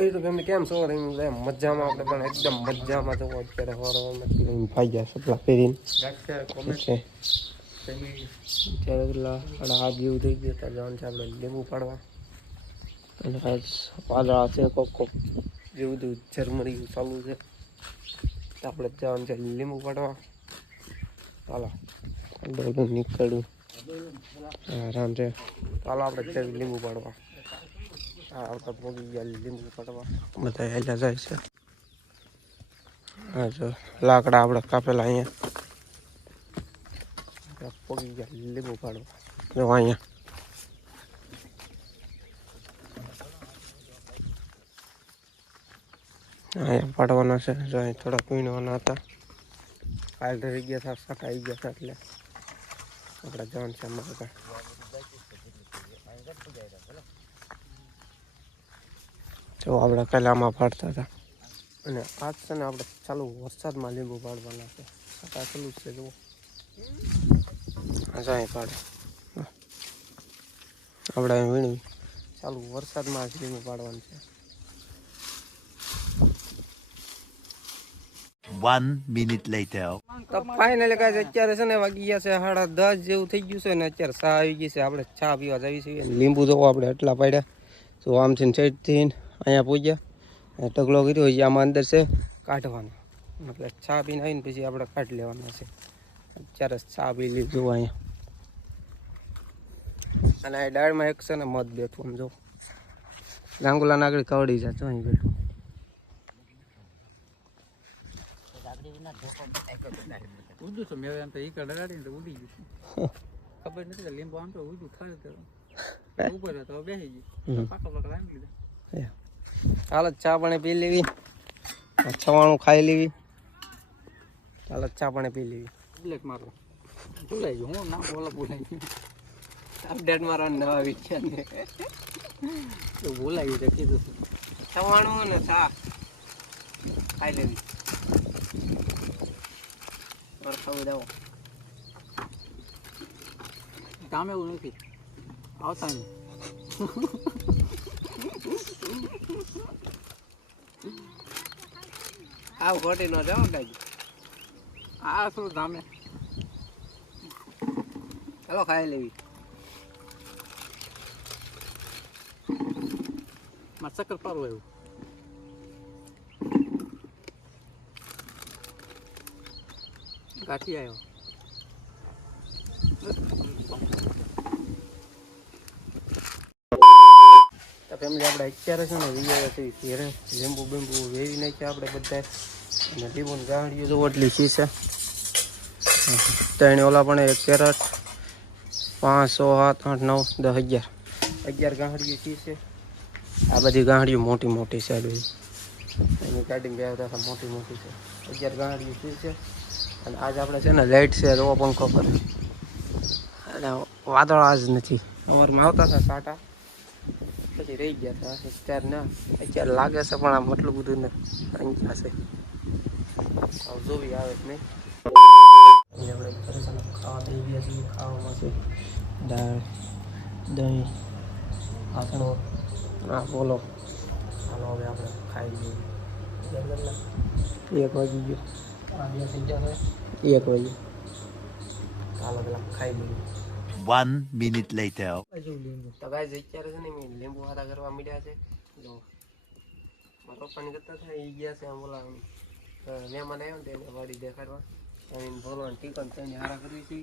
YouTube family કેમ છો? મજામાં આપણે પણ એકદમ મજામાં તો અત્યારે હવારમાં ભાઈ ગયા સપલા પહેરીને હાથ જેવું થઈ ગયું ત્યાં જવાનું છે આપણે લીંબુ પાડવા અને વાદળા છે કોક જેવું બધું ઝરમરી ચાલુ છે આપણે જવાનું છે લીંબુ પાડવા. ચાલો નીકળ્યું આરામ છે. ચાલો આપણે લીંબુ પાડવા. હા આપણે પોગી ગયા લીંબુ પાડવા બધા હેલા જાય છે. હા જો લાકડા આપણે કાપેલા અહીંયા પોગી ગયા લીંબુ પાડવા. જો અહીંયા પાડવાના છે. જો અહીં થોડા પીણવાના હતા. કાલ રહી ગયા હતા શાક આવી ગયા હતા એટલે આપણે જવાનું છે અમારે ત્યાં. જો આપણે કાલે આમાં પાડતા હતા અને આજ છે ને આપણે ચાલુ વરસાદમાં લીંબુ પાડવાના છે. સકા ચાલુ જ છે જુઓ જાય પાડે આપણે અહીં વીણી ચાલુ વરસાદમાં જ લીંબુ પાડવાનું છે. 1 minute later. તો ફાઇનલી કાંઈ અત્યારે છે ને વાગી ગયા છે 10:30 જેવું થઈ ગયું છે ને અત્યારે ચા આવી ગઈ છે. આપણે ચા પીવા જઈએ છીએ. લીંબુ જોવો આપણે એટલા પાડ્યા તો આમથી સાઈડથી અહીંયા પૂજ્યા ઢગલો કર્યો હોય આમાં અંદર છે કાઢવાનો એટલે ચા પીને આવીને પછી આપણે કાઢી લેવાના છે. અત્યારે ચા પી લીધું અહીંયા અને આ ડાળમાં એક છે ને મધ બેઠું આમ જો ગાંગુલાને આગળ કવડી જાય અહીં બેઠું. ઉડું તો મેં એમ તો ઈ કડાડીને તો ઉડી ગયું. ખબર નથી કે લીંબુ આમ તો ઉડું થાય તો ઉપર તો બેસી ગયું. પાકા પાકા લાવી લીધા. ચાલો ચા પાણી પી લેવી, છવાણું ખાઈ લેવી. ચાલો ચા પાણી પી લેવી. બુલેટ મારો ભૂલાઈ ગયું. હું નામ બોલા ભૂલાઈ ગયું. અપડેટ મારવા નવા વિચાર ને તો ભૂલાઈ ગયું કીધું છવાણું ને ચા ખાઈ લેવી. ખાવું દાવો કામ એવું નથી આવતા નહીં. આવ ખોટી નો જાઓ કાજી આ શું ધામે ચાલો ખાઈ લેવી. મારે ચક્કર પાડવું એવું. કાઠી આવ્યો તો ફેમિલી આપણે અત્યારે છે ને વિજયથી ઘેરે લીંબુ બીંબુ વેવી નાખ્યા આપણે બધા અને લીંબુની ગાંઠીઓ જો એટલી છે 3 ઓલા પણ 1 કેરેટ 5 6 7 8 9 10 11 ગાંઠીઓ છે. આ બધી ગાંઠીઓ મોટી મોટી છે. એની ગાડીમાં બે હતા મોટી મોટી છે. 11 ગાંઠીઓ છે અને આજ આપણે છે ને લાઇટ છે તો પંખો કરે અને વાદળ આજ નથી. અમારમાં આવતા હતા સાટા પછી રહી ગયા હતા અત્યારે ના અત્યારે લાગે છે પણ આમ એટલું બધું ને અહીંયા છે જોવી આવે જ નહીં. આપણે ખાવા થઈ ગયા છીએ. ખાવામાં છે દાળ દહીં આસણો ના બોલો. ચાલો હવે આપણે ખાઈ લઈએ. 1 વાગી ગયો. 2 થઈ ગયા 1 વાગ્યું. ચાલો પેલા ખાઈ લઈએ. 1 minute later. તો ગાઈસ અત્યારે છે ને મેં લીંબુ હારા કરવા મીડ્યા છે. જો મારા પપ્પાની કરતા થાય એ ગયા છે આમ બોલા મહેમાન આવ્યો ને તેને વાડી દેખાડવા આવીને બોલવાનું ટીકન થઈને હારા કરવી છે.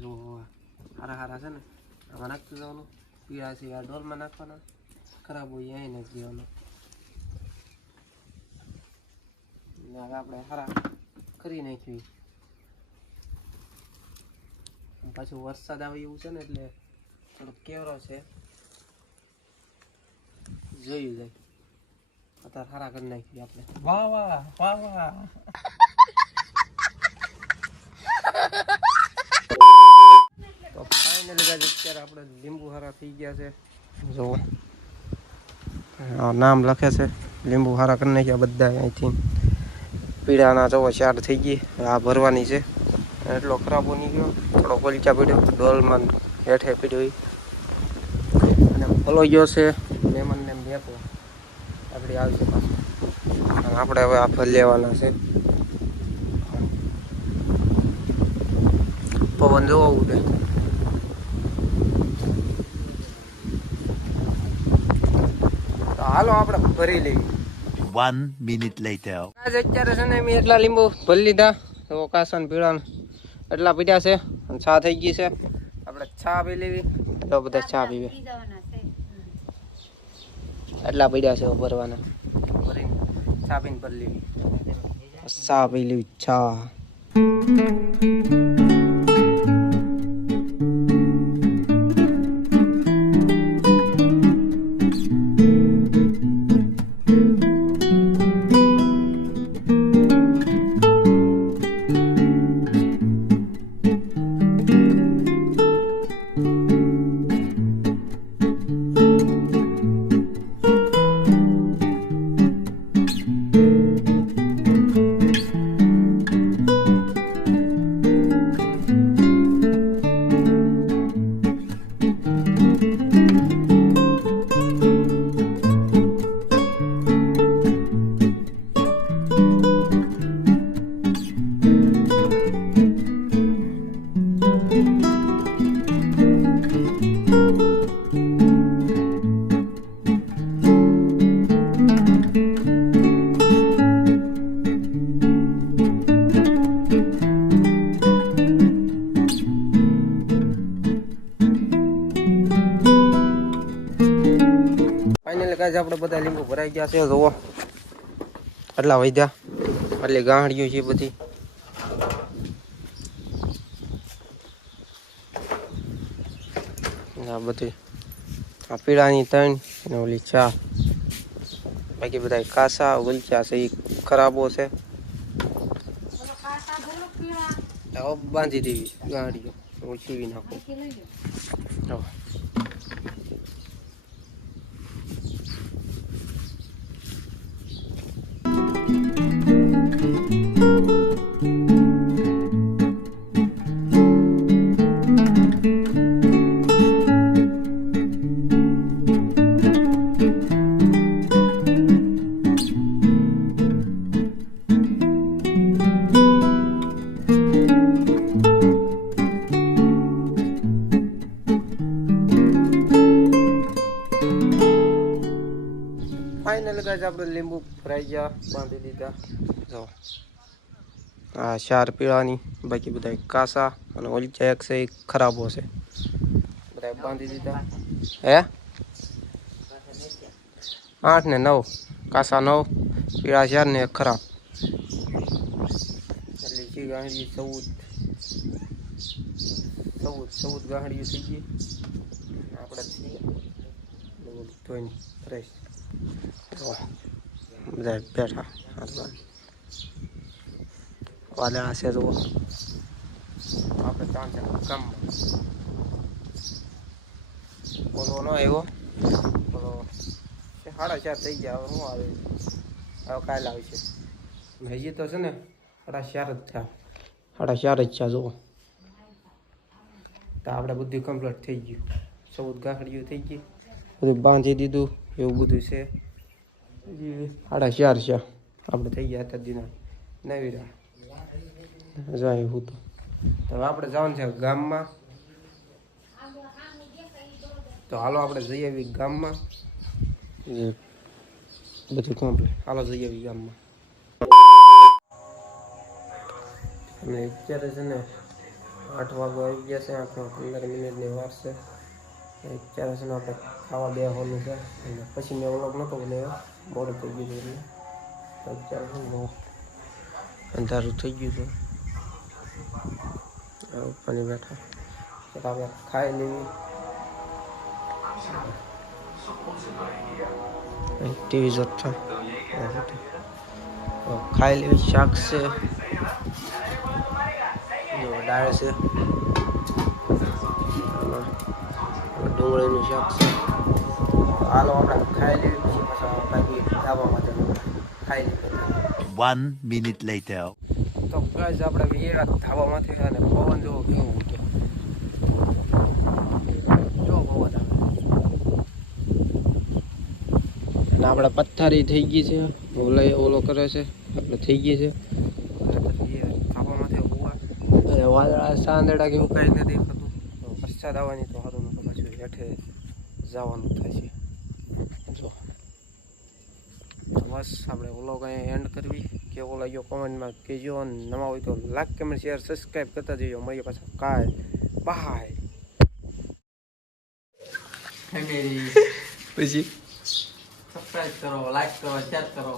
જો હારા હારા છે ને આમાં નાખતું જવાનું. પીળા છે આ ડોલમાં નાખવાના. ખરાબ હોય અહીં નાખી દેવાનું. હવે આપણે હારા કરી નાખવી. પાછું વરસાદ આવે એવું છે ને એટલે થોડોક કેવરો છે જોયું જાય. અત્યારે સારા કરી નાખીએ આપણે. વાહ વાહ વાહ વાહ. તો ફાઇનલી ગાઈસ અત્યારે આપણે લીંબુ હારા થઈ ગયા છે. જુઓ નામ લખે છે લીંબુ હારા કરી નાખ્યા બધા અહીંથી. પીળાના જવો 4 થઈ ગઈ. આ ભરવાની છે. એટલો ખરાબો નહીં ગયો. થોડો કોલચા પડ્યો ડોલમાં હેઠે પડ્યો અને ફોલો ગયો છે મહેમાનને મેકવા. આગળ આવશે પાછું. અને આપણે હવે આ ફળ લેવાના છે. પવન જોવો ઉડે. તો હાલો આપણે ભરી લેવી. 1 minute later. આજે અત્યારે છે ને મેં એટલા લીંબુ ભરી લીધા. તો કાસા ને પીળા એટલા પીડ્યા છે અને છા થઈ ગઈ છે. આપણે છા પી લેવી. તો બધા ચા પીવે. એટલા પીડ્યા છે ભરવાના. ભરીને ચા પીને ભરી લેવી. ચા પી લેવી. ચા આપણે બધા લીંબુ ભરાઈ ગયા છે. જોવો એટલા વધ્યા. એટલે ગાંહડીઓ છે બધી. આ બધી આ પીળાની 3 અને ઓલી 4. બાકી બધા કાસા ઉલચા છે. એ ખરાબો છે. બાંધી દેવી ગાંહડીઓ. ઉછીવી નાખો. ફાઇનલ ગાઈસ આપણે લીંબુ ભરાઈ ગયા. બાંધી દીધા. જો આ 4 પીળાની. બાકી બધા કાસા અને ઓલી એક છે એ ખરાબો છે. બધા બાંધી દીધા. હે 8 ને 9 કાસા 9 પીળા 4 ને 1 ખરાબ. એટલે જે ગાંહડી 14 ગાંહડીઓ થઈ ગઈ. આપણે ધોઈને ફ્રેશ બધા બેઠા. વાદળા છે જુઓ. આપણે 3 ગામમાં બોલો ન આવ્યો. બોલો 4:30 થઈ ગયા. હવે શું આવે? હવે કાલે આવશે. હજી તો છે ને 4:30 જ થયા. 4:30 જ થયા જુઓ. તો આપણે બધું કમ્પ્લીટ થઈ ગયું. 14 ગાંહડીઓ થઈ ગઈ. બધું બાંધી દીધું. એવું બધું છે. 4:30 છે. આપણે થઈ ગયા હતા દિના નવીરા જાય હું તો. હવે આપણે જવાનું છે ગામમાં. તો હાલો આપણે જઈ આવી ગામમાં. બધું કમ્પ્લીટ. હાલો જઈ આવી ગામમાં. અને અત્યારે છે ને 8 વાગે આવી ગયા છે. 8:15 મિનિટની વાર છે. અત્યારે છે ને આપણે ખાવા બેસવાનું છે. અને પછી મેં વ્લોગ નહોતો બનાવ્યો. મોડું થઈ ગયું એટલે અત્યારે છે ને અંધારું થઈ ગયું છે. ઉપરની બેઠા. આપણે ખાઈ લેવી. ટીવી જોતા ખાઈ લેવી. શાક છે. દાળ છે. ડુંગળીનું શાક છે. હાલો આપણે ખાઈ લેવી. પછી પાછા બાકી ધાબામાં ખાઈ લેવી. 1 minute later. તો ગાઈસ આપણે ગયા ધાબામાંથી અને પવન જેવો કેવું ઉઠે. જો પવન આવે. અને આપણે પથ્થારી થઈ ગઈ છે, ઓલો કરે છે, આપણે થઈ ગઈ છે. અને વાદળા સાંદડા કેવું કાંઈ નથી દેખાતું. વરસાદ આવવાની તો સારું નતું, પાછું હેઠે જવાનું થાય છે. જો બસ આપણે ઓલો કંઈ એન્ડ કરવી કેવો લાગ્યો કોમેન્ટમાં કહેજો, અને નવા હોય તો લાઈક કમેન્ટ શેર સબસ્ક્રાઈબ કરતા જજો. મળીએ પાછા કાલ, બાય. ફેમિલી પછી સબસ્ક્રાઇબ કરો, લાઈક કરો, શેર કરો.